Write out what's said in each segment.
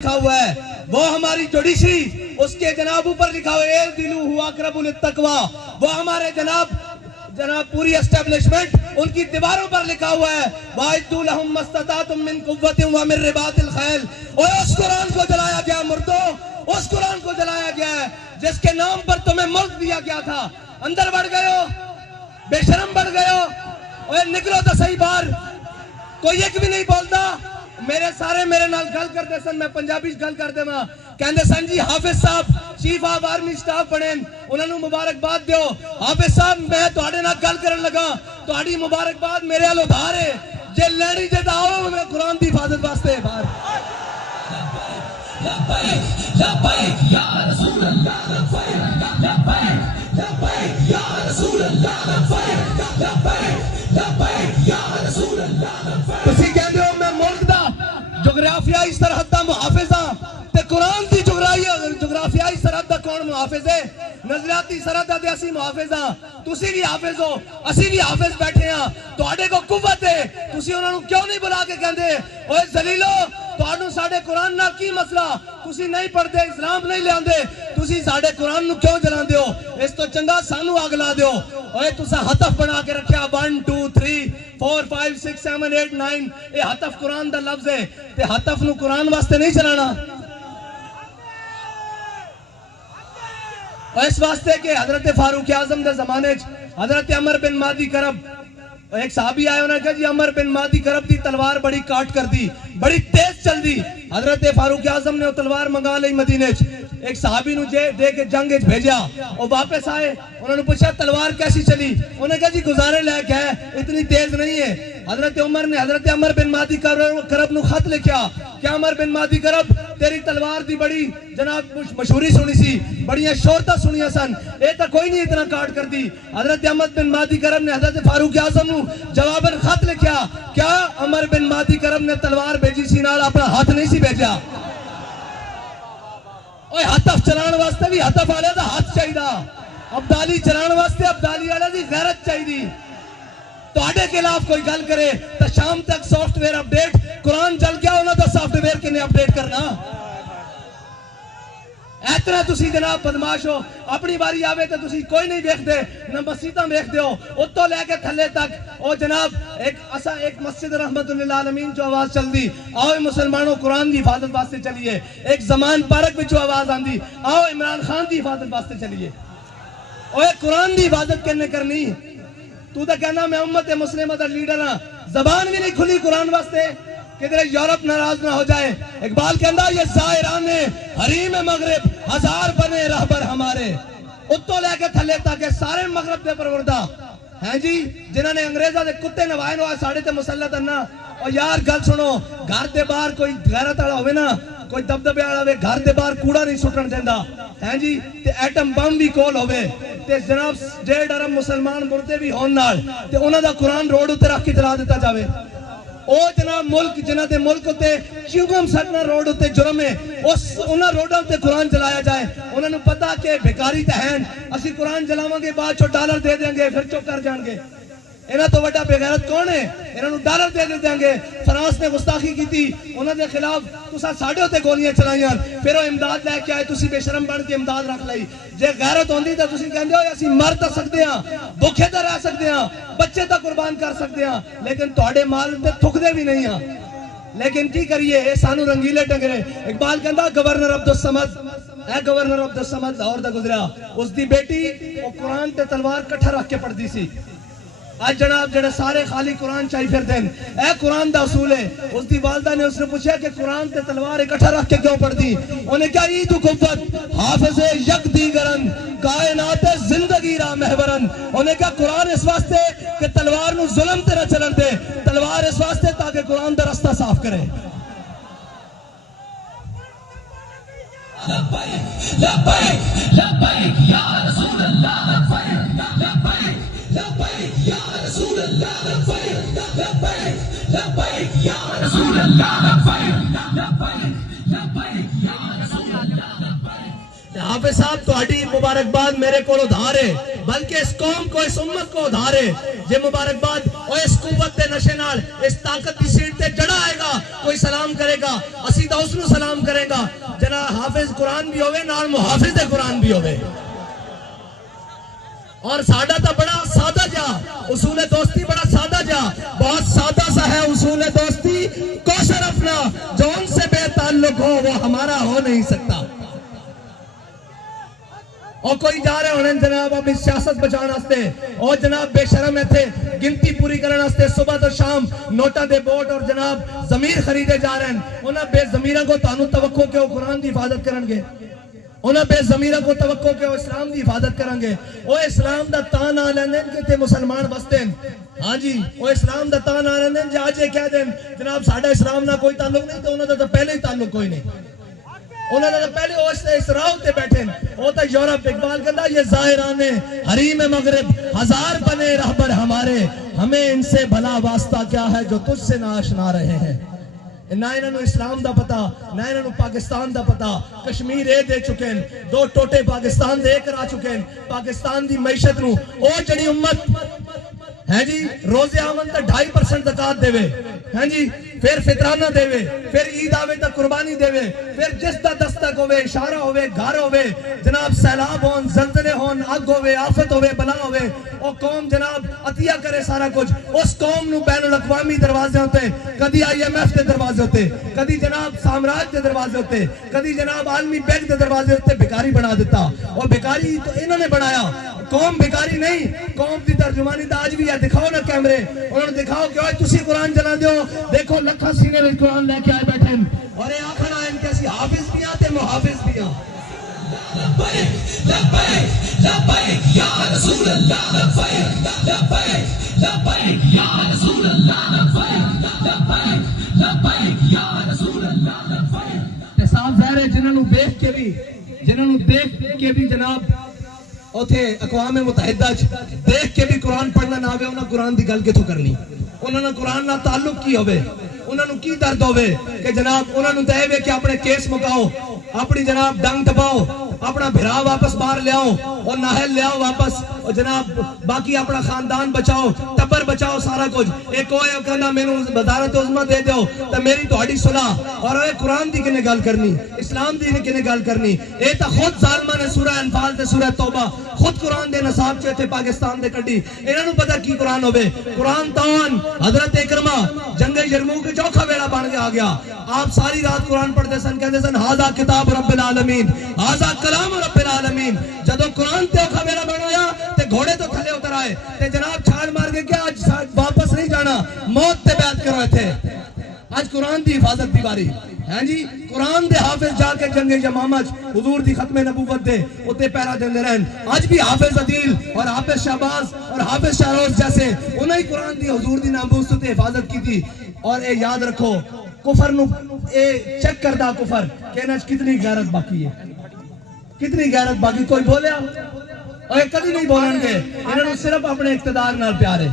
لکھا ہوا ہے وہ ہماری جوڈیشری اس کے جناب اوپر لکھا ہوا ہے دلو ہوا اقرب للتقوی وہ ہمارے جناب پوری اسٹیبلشمنٹ ان کی دیواروں پر لکھا ہوا ہے وَاعِدُّوا لَهُم مَّا اسْتَطَعْتُم مِّن قُوَّةٍ وَمِن رِّبَاطِ الْخَيْلِ اور اس قرآن کو جلایا گیا مردوں اس قرآن کو جلایا گیا ہے جس کے نام پر تمہیں ملک دیا گیا تھا اندر بڑھ گئے ہو بے شرم بڑھ گئے ہو اور نکلو تو صحیح باہر کوئی ایک بھی نہیں بولتا میرے سارے میرے نال گل کرتے سن میں پنجابی گل کرتے ماں کہندے سن جی حافظ صاحب چیف آف آرمی سٹاف بنے انہوں نے مبارکباد دیو حافظ صاحب میں تواڈے نال گل کرن لگا تواڈی مبارکباد میرے ال ادھار ہے جے لینی جے آؤ میں قرآن دی حفاظت واسطے باہر لبیک لبیک یا رسول اللہ لبیک لبیک لبیک یا رسول اللہ لبیک لبیک لبیک یا رسول اللہ تسی کہندے ہو میں ملک دا جغرافیائی سرحد دا محافظ ہاں تے قرآن دی جغرافیائی سرحد دا کون محافظ ہے نظریاتی سرحد دا اسی محافظ ہاں تسی بھی حافظ ہو اسی بھی حافظ بیٹھے ہاں تواڈے کو قوت ہے تسی انہاں نوں کیوں نہیں بلا کے کہندے اوے ذلیلو تانوں ساڈے قرآن نال کی مسئلہ تسی نہیں پڑھدے اسلام نہیں لیاندے تسی ساڈے قرآن نوں کیوں جلاندے ہو اس تو چنگا سانوں اگ لا دیو اوے تساں ہتف بنا کے رکھیا 1 2 3 4 5 6 7 8 9 اے ہتف قرآن دا لفظ ہے تے ہتف نوں قرآن واسطے نہیں چلانا اس واسطے کہ حضرت فاروق اعظم دے زمانے حضرت عمر بن مادی کرب ایک صحابی آئے انہوں نے کہا جی عمر بن مادی کرب دی تلوار بڑی کاٹ کر دی بڑی تیز چل دی حضرت فاروق اعظم نے وہ تلوار منگا لی مدینے ایک صحابی نو دے کے جنگ بھیجا اور واپس آئے انہوں نے پوچھا تلوار کیسی چلی انہوں نے کہا جی گزارے لے کے ہے اتنی تیز نہیں ہے حضرت عمر نے حضرت عمر بن مادی کرب نو خط لکھیا کیا عمر بن مادی کرب تیری تلوار دی بڑی جناب مشہوری سنی سی بڑیاں شہرتاں سنیاں سن اے تا کوئی نہیں اتنا کاٹ کر دی حضرت عمر بن مادی کرب نے حضرت فاروق اعظم نو جواباً خط لکھیا کیا عمر بن مادی کرب نے تلوار بھیجی سی نال اپنا ہاتھ نہیں سی بھیجا اوے ہتف چلان واسطے بھی ہتف والے دا ہاتھ چاہیدا ابدالی چلان واسطے ابدالی والے دی غیرت چاہیدی تواڈے خلاف کوئی گل کرے تو شام تک سافٹ ویئر اپڈیٹ قرآن چل گیا انہاں دا سافٹ ویئر کنے اپڈیٹ کرنا اتنا تسی جناب بدماش ہو اپنی باری آوے تو تسی کوئی نہیں دیکھتے نہ مسجداں دیکھتے ہو اتوں لے کے تھلے تک او جناب ایک مسجد رحمت للعالمین جو آواز چل دی آؤ مسلمانوں قرآن دی حفاظت واسطے چلیے ایک زمان پارک وچ آواز آندی آؤ عمران خان دی حفاظت واسطے چلیے اوے قرآن دی حفاظت کنے کرنی تو تا کہنا میں امت مسلمہ دا لیڈر ہاں زبان بھی نہیں کھلی قرآن واسطے کدھر یورپ ناراض نہ ہو جائے اقبال کہندا یہ زائران حریم مغرب ہزار بنے رہبر ہمارے اتوں لے کے تھلے تاکہ سارے مغرب دے پروردہ ہیں جی جنہوں نے انگریزہ دے کتے نوائے نوائے ساڑھے تے مسلط انہا اور یار گل سنو گھر دے باہر کوئی غیرت آڑا ہوئے نا کوئی دبدبے آڑا ہوئے گھر دے باہر کوڑا نہیں سٹن دیندہ ہیں جی تے ایٹم بم بھی کول ہوئے تے جناب 1.5 ارب مسلمان مردے بھی ہون نال تے انہاں دا قرآن روڈ اتے رکھ کے چلا دیتا جاوے او جناب ملک جنہ دے ملک ہوتے چیوگم سٹنا روڈ ہوتے جرم ہے انہاں روڈوں تے قرآن جلایا جائے انہوں نے پتا کہ بھیکاری تہین اسی قرآن جلاواں گے بعد چو ڈالر دے دیں گے پھر چو کر جان گے انہاں تو وڈا بے غیرت کون ہے انہوں نے ڈالر دے دیں گے فرانس نے گستاخی کی تھی انہوں نے خلاف تسا ساڑھے ہوتے گولیاں چلائیاں پھر وہ امداد لے کے آئے تسی بے شرم بن کے امداد رکھ لئی جے غیرت ہوندی تو تسی کہندے ہو اسی مر تا سکتے ہیں بھوکے تا رہ سکتے ہیں بچے تا قربان کر سکتے ہیں لیکن تواڈے مال تے تھکدے بھی نہیں ہیں لیکن کی کریے اے سانو رنگیلے ٹنگرے اقبال کہندا گورنر عبدالصمد اے گورنر عبدالصمد لاہور دا گزریا اس دی بیٹی وہ قرآن تے تلوار کٹھا رکھ کے پڑھدی سی آج جناب جڑے سارے خالی قرآن چاہی پھر دیں اے قرآن دا اصول ہے اس دی والدہ نے اس نے پوچھا کہ قرآن تے تلوار اکٹھا رکھ کے کیوں پڑھ دی انہیں کہا عید قوت حافظ یک دیگرن کائنات زندگی را محورن انہیں کہا قرآن اس واسطے کہ تلوار نو ظلم تے نہ چلن دے تلوار اس واسطے تاکہ قرآن دا رستہ صاف کرے لبیک لبیک لبیک یا رسول اللہ لبیک لبیک لبیک یا رسول اللہ لبیک لبیک لبیک یا رسول اللہ لبیک لبیک لبیک یا رسول اللہ لبیک حافظ صاحب تہاڈی مبارکباد میرے کولوں ادھار ہے بلکہ اس قوم کو اس امت کو ادھارے یہ مبارکباد اور اس قوت دے نشے نال اس طاقت کی سیٹ تے جڑا آئے گا کوئی سلام کرے گا اسی دا اس نو سلام کرے گا جناب حافظ قرآن بھی ہوئے نال محافظ قرآن بھی ہوئے اور سادہ تا بڑا سادہ جا اصول دوستی بڑا سادہ جا بہت سادہ سا ہے اصول دوستی کوشر اپنا جو ان سے بے تعلق ہو وہ ہمارا ہو نہیں سکتا اور کوئی جا رہے ہونے جناب اپنی سیاست بچانا ہستے اور جناب بے شرم ہے تھے گنتی پوری کرنا ہستے صبح تو شام نوٹا دے بوٹ اور جناب ضمیر خریدے جا رہے ہیں انہاں بے ضمیرہ کو تانو توقع کہ وہ قرآن دی حفاظت کرنگے انہاں بے ضمیرہ کو توقع کہ وہ اسلام دی حفاظت کرنگے وہ اسلام دا تان آ لیندیں کہ تے مسلمان بستے ہیں ہاں جی وہ اسلام دا تان آ لیندیں جا آج یہ کہہ دیں جناب ساڑھا اسلام نہ کوئی تعلق نہیں تو انہوں دا پہلے ہی تعلق کوئی نہیں انہوں نے پہلے اس راہ تے بیٹھے وہ تو یورپ اقبال کہتا یہ ظاہران حریم مغرب ہزار بنے رہبر ہمارے ہمیں ان سے بھلا واسطہ کیا ہے جو تجھ سے نہ آشنا رہے ہیں نہ انہوں اسلام دا پتا نہ انہوں پاکستان دا پتا کشمیر اے دے چکے ہیں دو ٹوٹے پاکستان دے کر آ چکے ہیں پاکستان دی معیشت نو او جڑی امت ہیں جی روزے آمن تا 2.5% زکات دے وے ہیں جی پھر فطرانہ دے وے پھر عید آوے تا قربانی دے وے پھر جس دا دستک ہوئے اشارہ ہوئے گھر ہوئے جناب سیلاب ہون زلزلے ہون آگ ہوئے آفت ہوئے بلا ہوئے او قوم جناب عطیہ کرے سارا کچھ اس قوم نو بین الاقوامی دروازے ہوتے کدی IMF دے دروازے ہوتے کدی جناب سامراج دے دروازے ہوتے کدی جناب عالمی بینک دے دروازے ہوتے بیکاری بنا دیتا اور بیکاری تو انہوں نے بنایا قوم بیکاری نہیں قوم دی ترجمانی دا آج بھی ہے دکھاؤ نا کیمرے انہوں نے دکھاؤ کہ اوہ تسی قرآن جلا دیو دیکھو لکھا سینے میں قرآن لے کے آئے بیٹھے اور اے آخر آئے ان کیسی حافظ بھی آتے محافظ بھی آتے لبیک لبیک لبیک یا رسول اللہ لبیک لبیک لبیک یا رسول اللہ لبیک لبیک لبیک یا رسول اللہ لبیک صاحب ظاہر ہے جنہوں نے دیکھ کے بھی جناب اوتھے اقوام متحدہ دیکھ کے بھی قرآن پڑھنا نہ آوے انہاں قرآن دی گل کتھوں کرنی انہاں نے قرآن نہ تعلق کی ہوئے انہاں نے کی درد ہوئے کہ جناب انہاں نے دے ہوئے کہ اپنے کیس مکاؤ اپنی جناب ڈنگ دباؤ اپنا بھرا واپس باہر لے آؤ اور ناہل لے آؤ واپس اور جناب باقی اپنا خاندان بچاؤ ٹبر بچاؤ سارا کچھ ایک ہوئے کہنا میں نے وزارت عظمہ دے دیو تو میری توڑی صلح اور اے قرآن دی کنے گل کرنی اسلام دی کنے گل کرنی اے تا خود ظالمہ نے سورہ انفال تے سورہ توبہ خود قرآن دے نصاب چے تھے پاکستان دے کڑی انہوں نے پتا کی قرآن ہوئے قرآن تان حضرت اکرمہ جنگ یرموک کے چوکھا ویڑا بان کے آ گیا آپ ساری رات قرآن پڑھتے سن کہتے سن ہاذا کتاب رب العالمین ہاذا کلام رب العالمین جدو قرآن تے اوکھا ویڑا بنایا تے گھوڑے تو تھلے اتر آئے تے جناب چھاڑ مار کے کیا آج واپس نہیں جانا موت تے بیعت کروئے تھے آج قرآن دی حفاظت دی باری ہیں جی قرآن دے حافظ جا کے جنگ یمامہ حضور دی ختم نبوت دے اتے پیرا دیندے رہن آج بھی حافظ عدیل اور حافظ شہباز اور حافظ شہروز جیسے انہیں قرآن دی حضور دی ناموس تے حفاظت کی تھی اور اے یاد رکھو کفر نو اے چیک کردہ کفر کہنا کتنی غیرت باقی ہے کتنی غیرت باقی کوئی بولے اور کدی نہیں بولن گے انہوں نے صرف اپنے اقتدار نال پیارے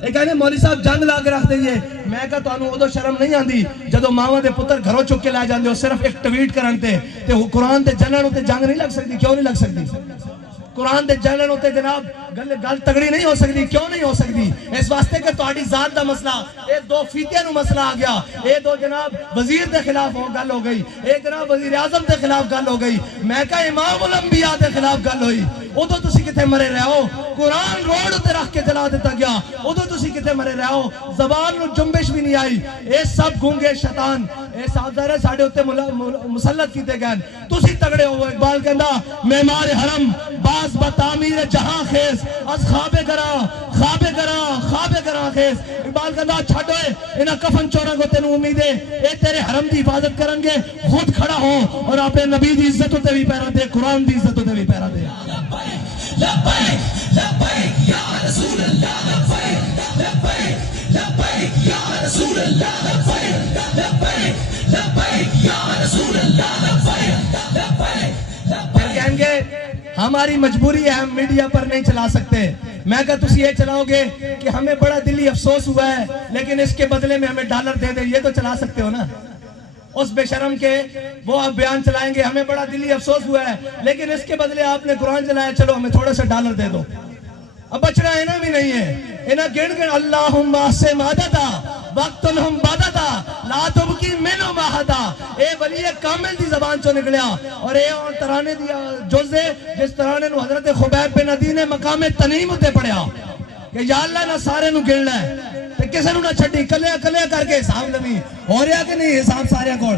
ایک کہنے مولی صاحب جنگ لا کے رکھ دئیے میں کہا تو انہوں ادھو شرم نہیں آندی جدو ماما دے پتر گھروں چک کے لائے جاندے ہو صرف ایک ٹویٹ کرنتے تے قرآن تے جنن ہوتے جنگ نہیں لگ سکتی کیوں نہیں لگ سکتی قرآن دے جنن ہوتے جناب گل تگڑی نہیں ہو سکتی کیوں نہیں ہو سکتی اس واسطے کہ تہاڈی ذات دا مسئلہ اے دو فیتیاں نو مسئلہ آ گیا اے دو جناب وزیر دے خلاف گل ہو گئی اے جناب وزیر اعظم دے خلاف گل ہو گئی میں کہا امام الانبیاء دے خلاف گل ہوئی ادو تسی کتے مرے رہے ہو قرآن روڈ تے رکھ کے جلا دیتا گیا ادو تسی کتے مرے رہے ہو زبان نو جنبش بھی نہیں آئی اے سب گونگے شیطان اے سازدارے ساڑھے ہوتے مسلط کیتے گئے تسی تگڑے ہو اقبال کہندا معمار حرم باز بتعمیر جہاں خیز از خواب گرا خیز اقبال کہندا چھٹ ہوئے انہا کفن چورا کو تینو امید ہے اے تیرے حرم دی حفاظت کرنگے خود کھڑا ہو اور اپنے نبی دی عزتوں تے بھی پیرا دے قرآن دی عزتوں تے بھی پیرا دے لبیک لبیک یا رسول اللہ لبیک لبیک لبیک یا رسول اللہ لبیک لبیک لبیک یا رسول اللہ لبیک لبیک پھر کہیں گے ہماری مجبوری ہے ہم میڈیا پر نہیں چلا سکتے میں کہا تسی یہ چلاؤ گے کہ ہمیں بڑا دلی افسوس ہوا ہے لیکن اس کے بدلے میں ہمیں ڈالر دے دیں یہ تو چلا سکتے ہو نا اس بے شرم کے وہ آپ بیان چلائیں گے ہمیں بڑا دلی افسوس ہوا ہے لیکن اس کے بدلے آپ نے قرآن چلایا چلو ہمیں تھوڑا سا ڈالر دے دو اب بچنا اینا بھی نہیں ہے، اینا گن گن اللہم سے مادتا وقتنہم بادتا لا تبکی منو ماہتا، اے ولی کامل دی زبان چو نکلیا، اور اے اور ترانے دیا جز دے جس ترانے نو حضرت خبیب بن عدی نے مقام تنیم ہوتے پڑھیا کہ یا اللہ نہ سارے نو گن لے تے کسے نو نہ چھٹی، کلیا کلیا کر کے حساب لمی ہو رہا کہ نہیں حساب سارے کوڑ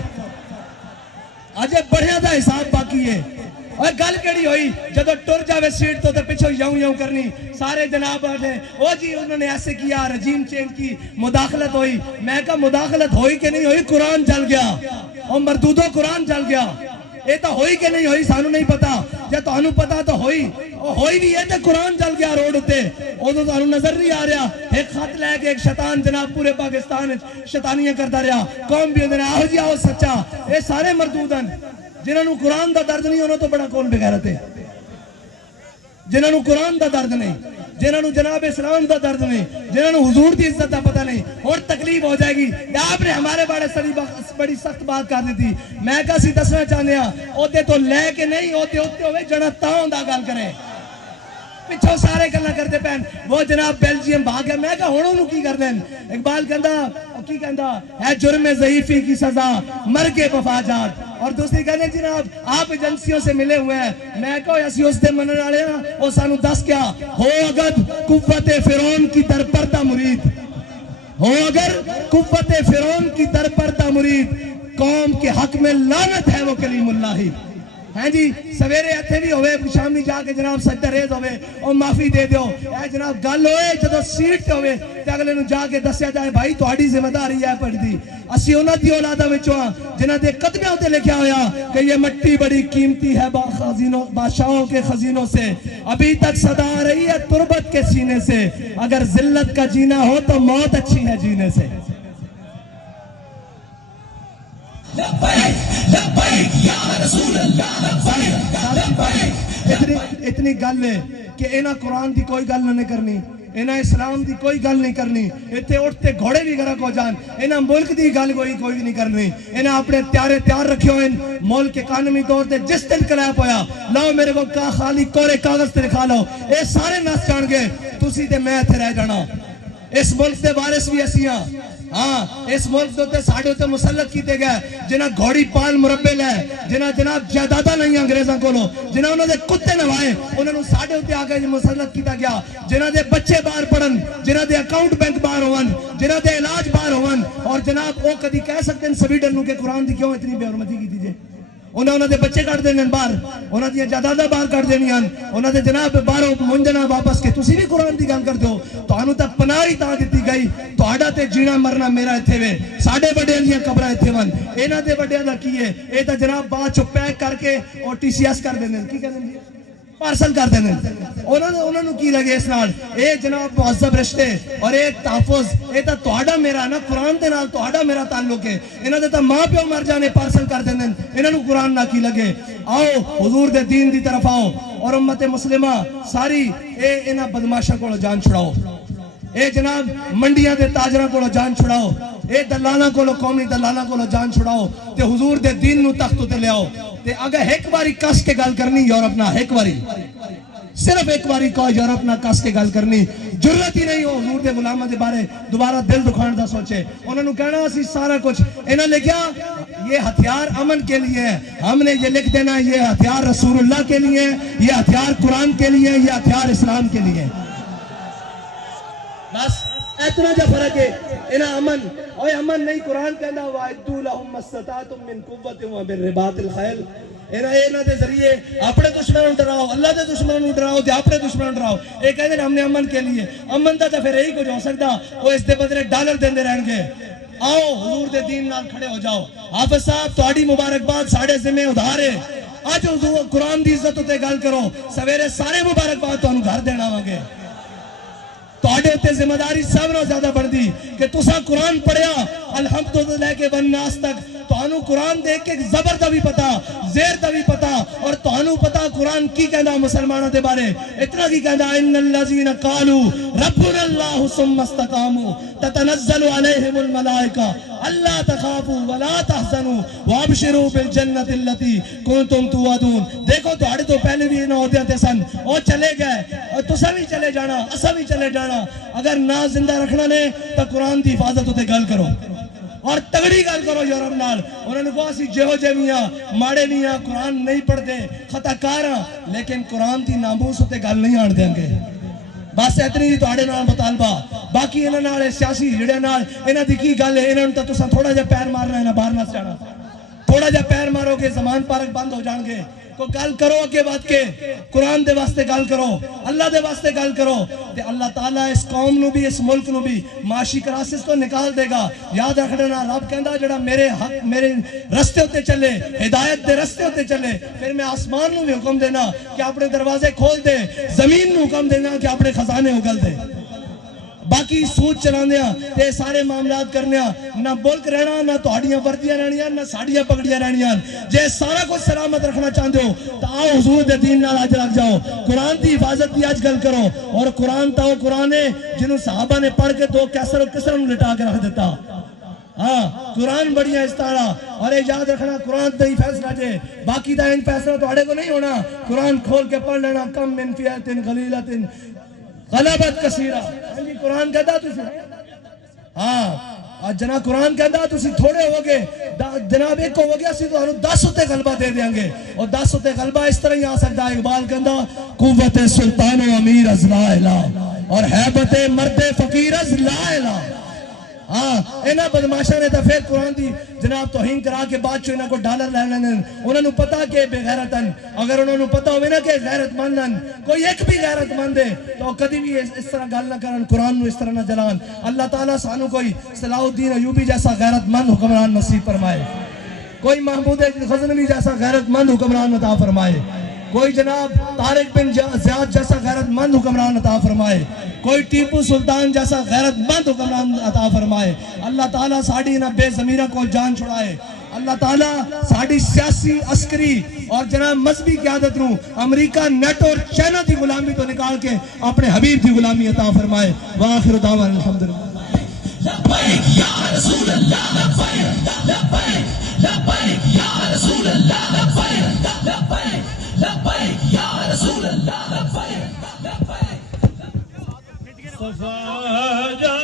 آجے بڑھیا دا حساب باقی ہے۔ اور گل کیڑی ہوئی جدو ٹر جاوے سیٹ تو پچھو یوں یوں کرنی سارے جناب آتے او جی انہوں نے ایسے کیا رجیم چینج کی مداخلت ہوئی، میں کہا مداخلت ہوئی کہ نہیں ہوئی، قرآن جل گیا اور مردودو قرآن جل گیا، اے تو ہوئی کہ نہیں ہوئی سانو نہیں پتا، جب تو انہوں پتا تو ہوئی بھی ہے تو قرآن جل گیا روڈ ہوتے او تو انہوں نظر نہیں آ رہا، ایک خط لے کے ایک شیطان جناب پورے پاکستان شیطانیاں کرتا رہا، قوم بھی ہوتے رہا آہو جی آہو سچا، اے سارے مردودن جنہوں نے قرآن دا درد نہیں انہوں تو بڑا کون بغیرت ہے، جنہوں نے قرآن دا درد نہیں، جنہوں نے جناب اسلام دا درد نہیں، جنہوں نے حضور دی عزت دا پتہ نہیں، اور تکلیف ہو جائے گی یا آپ نے ہمارے بڑی سخت بات کر دی تھی، میں کہا سی دسنا چاہنے ہاں ہوتے تو لے کے نہیں ہوتے ہوئے جنہ تاؤں دا گال کریں پچھو سارے گلنا کرتے پہن وہ جناب بیلجیم بھاگ گیا، میں کہا ہونوں نو کی کر دیں، اقبال کہندہ ہے جرم ضعیفی کی سزا مر کے وفاجات، اور دوسری کہنے جناب آپ ایجنسیوں سے ملے ہوئے ہیں، میں کہو ایسی اس دے منن آلے ہیں وہ سانو دس کیا ہو اگر قوت فرعون کی در پردہ مرید، ہو اگر قوت فرعون کی در پردہ مرید، قوم کے حق میں لعنت ہے وہ کلیم اللہ ہی، ہیں جی سویرے اتھے بھی ہوئے شامی جا کے جناب سجدہ ریز ہوئے اور معافی دے دیو، اے جناب گل ہوئے جدو سیٹ ہوئے تے اگلے نو جا کے دسیا جائے بھائی تہاڈی ذمہ داری ہے پڑھ دی، اسی انہاں دی اولاداں وچوں جنہاں دے قدمے ہوتے لکھیا ہویا کہ یہ مٹی بڑی قیمتی ہے بادشاہوں کے خزینوں سے، ابھی تک صدا آ رہی ہے تربت کے سینے سے، اگر ذلت کا جینا ہو تو موت اچھی ہے جینے سے۔ اتنی گل ہے کہ اینا قرآن دی کوئی گل نہیں کرنی، اینا اسلام دی کوئی گل نہیں کرنی، اتنے اٹھتے گھوڑے بھی گرک ہو جان، اینا ملک دی گل کوئی نہیں کرنی، اینا اپنے تیار رکھے ہوئے ملک اکانومی طور تے جس دن کلیپ ہویا لاؤ میرے کو خالی کورے کاغذ تے لکھا لو، اے سارے نس جان گے تسی تے میں اتھے رہ جانا، اس ملک دے وارث بھی اسیاں، ہاں اس ملک دوتے ساڑھے ہوتے مسلط کیتے گئے جنہ گھوڑی پال مربے لے جنہ جناب جائیداداں نہیں انگریزاں کولو جنہ انہوں نے کتے نوائے انہوں نے ساڑھے ہوتے آگے مسلط کیتا گیا جنہ دے بچے باہر پڑھن جنہ دے اکاؤنٹ بینک باہر ہون جنہ دے علاج باہر ہون اور جناب وہ کدی کہہ سکتے ہیں سویڈن نو کہ قرآن دی کیوں اتنی بے حرمتی کی دیجئے انہوں دے بچے کٹ دینے باہر انہوں دے جائیداداں باہر کٹ دینی انہوں دے جناب باہر منجنا واپس کے تسی بھی قرآن دی گل کرتے ہو تو انہوں تک پناہی تاں دیتی گئی تو آڈا تے جینا مرنا میرا اتھے وے ساڑھے بڑے لیاں قبرہ اتھے ون اینا دے بڑے دا کیے اے تا جناب بات چو پیک کر کے اور ٹی سی ایس کر دینے کی کہنے دیئے پارسل کر دینے انہوں نے کی لگے اس نال اے جناب معذب رشتے اور ایک تحفظ اے تا توڑا میرا نا قرآن دے نال توڑا میرا تعلق ہے انہوں نے تا ماں پیو مر جانے پارسل کر دینے انہوں نے قرآن نہ کی لگے آؤ حضور دے دین دی طرف آؤ اور امت مسلمہ ساری اے انہا بدماشا کو جان چھڑاؤ اے جناب منڈیاں دے تاجرہ کو جان چھڑاؤ اے دلانا کو قومی دلانا کو جان چھڑاؤ تے حضور دے دین نو تختو تے لے آؤ تے اگر ایک باری کس کے گل کرنی یورپ نہ ایک باری صرف ایک باری کو یورپ نہ کس کے گل کرنی جرت ہی نہیں ہو حضور دے غلامہ دے بارے دوبارہ دل دکھان دا سوچے انہوں نے کہنا اسی سارا کچھ انہوں نے لکھیا یہ ہتھیار امن کے لیے ہے ہم نے یہ لکھ دینا یہ ہتھیار رسول اللہ کے لیے یہ ہتھیار قرآن کے لیے یہ ہتھیار اسلام کے لیے بس اتنا جا فرق ہے انہا امن اوہ امن نہیں قرآن کہنا وَعِدُّوا لَهُمْ مَسْتَطَعْتُم مِّن قُوَّةٍ وَبِالرِّبَاطِ الْخَيْلِ انہا دے ذریعے اپنے دشمنوں ڈراؤ اللہ دے دشمنوں ڈراؤ دے اپنے دشمنوں ڈراؤ ایک کہتے ہیں ہم نے امن کے لیے امن دا پھر یہی کچھ ہو سکتا وہ اس دے بدلے ڈالر دیندے رہیں گے آؤ حضور دے دین نال کھڑے ہو جاؤ حافظ صاحب تہاڈی مبارکباد ساڑھے ذمہ ادھارے آج حضور قرآن دی عزت تے گل کرو سویرے سارے مبارکباد تو گھر دینا وانگے توڑے ہوتے ذمہ داری سب نہ زیادہ بڑھ دی کہ تسا قرآن پڑھیا الحمدللہ کے والناس تک تو انہوں قرآن دیکھ کے زبر دا بھی پتا زیر دا بھی پتا اور تو انہوں پتا قرآن کی کہنا مسلمانوں دے بارے اتنا کی کہنا ان الذین قالوا ربنا اللہ ثم استقاموا تتنزل علیہم الملائکہ اللہ تخافوا ولا تحزنوا وابشروا بالجنت التي کنتم توعدون. دیکھو تو تو پہلے بھی نہ ہوتے تھے سن اور چلے گئے اور تسا بھی چلے جانا اسا بھی چلے جانا. اگر نہ زندہ رکھنا نے تو قرآن دی حفاظت ہوتے گل کرو اور تگڑی گل کرو یورپ نال. انہوں نے کہا اسی جہو جے میاں ماڑے میاں قرآن نہیں پڑھتے خطا کار ہاں لیکن قرآن دی ناموس ہوتے گل نہیں آن دیں گے. بس اتنی دی تواڈے نال مطالبہ. باقی انہاں نال سیاسی جڑے نال انہاں دی کی گل ہے انہاں تے تساں تھوڑا جا پیر مارنا ہے نہ باہر نہ جانا. تھوڑا جا پیر مارو گے زمان پارک بند ہو جان گے. کو گل کرو اگے بات کے قرآن دے واسطے گل کرو اللہ دے واسطے گل کرو تے اللہ تعالیٰ اس قوم نو بھی اس ملک نو بھی معاشی کراسس تو نکال دے گا. یاد رکھنا رب کہندا جڑا میرے حق میرے رستے ہوتے چلے ہدایت دے رستے ہوتے چلے پھر میں آسمان نو بھی حکم دینا کہ اپنے دروازے کھول دے زمین نو حکم دینا کہ اپنے خزانے اگل دے. باقی سوچ چلانے تے سارے معاملات کرنے نہ ملک رہنا نہ تہاڈیاں وردیاں رہنیاں نہ ساڈیاں پگڑیاں رہنیاں. جے سارا کچھ سلامت رکھنا چاہتے ہو تو آؤ حضور دے دین نال اج لگ جاؤ. قرآن دی حفاظت دی اج گل کرو. اور قرآن تا وہ قرآن ہے جنہوں صحابہ نے پڑھ کے دو کیسر و کسر نوں لٹا کے رکھ دیتا. ہاں قرآن بڑیاں اس طرح. اور یاد رکھنا قرآن دا ہی فیصلہ جے باقی دا ان فیصلہ تہاڈے کو نہیں ہونا. قرآن کھول کے پڑھ لینا کم من فئۃ قلیلۃ غلبت کثیرہ. قرآن کہتا تسی ہاں جناب قرآن کہتا تسی تھوڑے ہو گے جناب ایک ہو گیا سی تو 10 ہوتے غلبہ دے دیں گے. اور 10 ہوتے غلبہ اس طرح ہی آ سکتا ہے. اقبال کہتا قوت سلطان و امیر از لا الہ اور حیبت مرد فقیر از لا الہ. ہاں انہاں بدماشاں نے تو پھر قرآن دی جناب توہین کرا کے بعد انہاں کو ڈالر لے لینے. انہوں نے پتا کہ بے غیرتن اگر انہوں نے پتا ہوئے نا کہ غیرت مندن کوئی ایک بھی غیرت مند ہے تو کدی بھی اس طرح گل نہ کرن قرآن نو اس طرح نہ جلان. اللہ تعالیٰ سانو کوئی صلاح الدین ایوبی جیسا غیرت مند حکمران نصیب فرمائے. کوئی محمود غزنوی جیسا غیرت مند حکمران عطا فرمائے. کوئی جناب طارق بن زیاد جیسا غیرت مند حکمران عطا فرمائے. کوئی ٹیپو سلطان جیسا غیرت مند حکمران عطا فرمائے. اللہ تعالیٰ ساڑی نہ بے ضمیرہ کو جان چھڑائے. اللہ تعالیٰ ساڑی سیاسی عسکری اور جناب مذہبی قیادت نو امریکہ نیٹ اور چائنا دی غلامی تو نکال کے اپنے حبیب دی غلامی عطا فرمائے. وآخر دعوانا الحمدللہ. لبیک یا رسول اللہ لبیک لبیک لبیک یا رسول اللہ لبیک لبیک لبیک یا رسول اللہ لبیک لبیک.